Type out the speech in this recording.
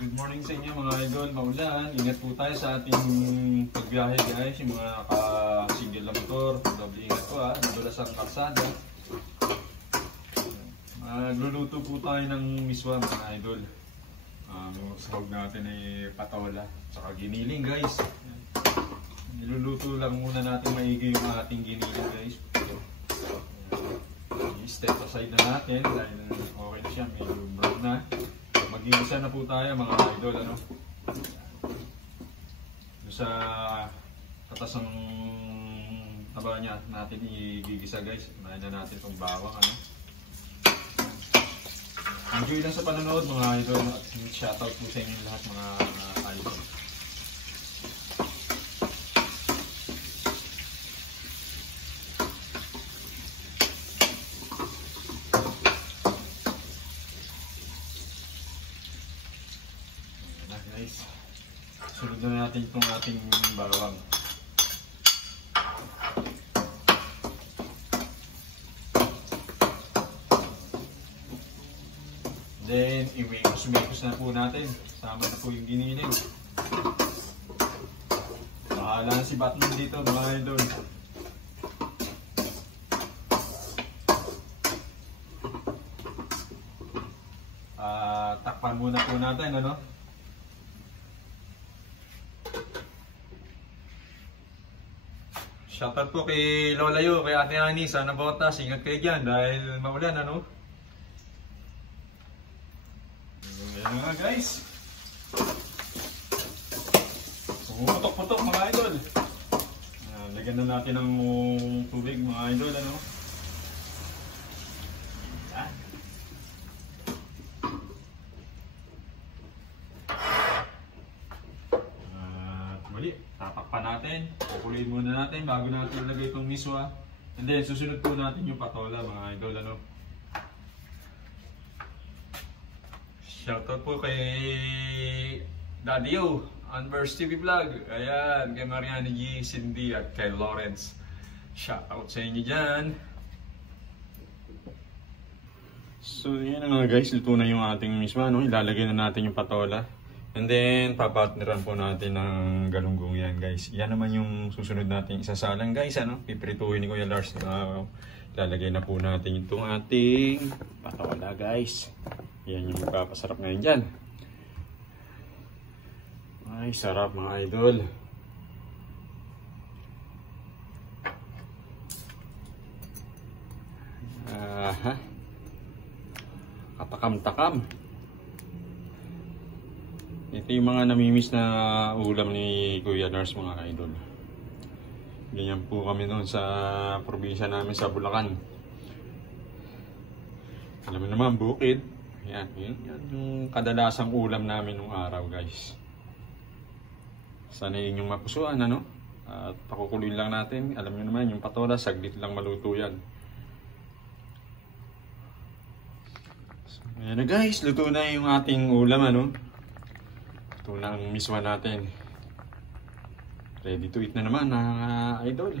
Good morning sa inyo mga idol, maulan. Ingat po tayo sa ating pagbiyahe guys. Yung mga naka-single na motor, doble ingat po ha. Nadulas ang kalsada. Magluluto po tayo ng miswa mga idol. Sahog natin ay patola, tsaka giniling guys. Niluluto lang muna natin maigi yung ating giniling guys. I-step aside na natin dahil okay na siya, medyo brown na. Mag-iisa na po tayo mga idol, ano? Doon sa katas ng taba niya natin igigisa guys. Unahin na natin itong bawang, ano? Enjoy lang sa panonood mga idol at shoutout po sa inyo lahat mga idol. Guys, sunod na natin itong ating bawang. Then, i-mix na po natin. Sama na po yung giniling. Bahala na si Batman dito mga idol. Takpan muna po natin, ano? Shoutout po kay Lola Yo, kay Ate Ani, sana botas, ingat kayo dyan dahil maulan, ano? Ayan nga guys. Pumuputok-putok mga idol. Lagyan na natin ng tubig mga idol, ano? Ayan. Muli, tatakpan natin. Kukuloyin muna natin bago natin ilagay itong miswa. And then susunod po natin yung patola mga idol, ano. Shoutout po kay Daddy O, Unverse TV Vlog. Ayan, kay Mariana G, Cindy at kay Lawrence. Shoutout sa inyo dyan. So yan na nga guys, luto na yung ating miswa, no? Ilalagay na natin yung patola. And then, papartneran po natin ng galunggong yan guys. Yan naman yung susunod natin isasalang guys, ano? Piprituhin ni Kuya Lars. Lalagay na po natin itong ating patola guys. Yan yung magpapasarap ngayon dyan. Ay, sarap mga idol. Katakam-takam. Ito yung mga namimiss na ulam ni Kuya Lars mga idol. Ganyan po kami noon sa probinsya namin sa Bulacan. Alam mo naman, bukid. Yan yung kadalasang ulam namin nung araw guys. Sana yun yung mapusuan, ano? At pakukuloyin lang natin. Alam nyo naman, yung patola, saglit lang maluto yan. So, ayan na guys, luto na yung ating ulam, ano? Ito na ang miswa natin. Ready to eat na naman, idol.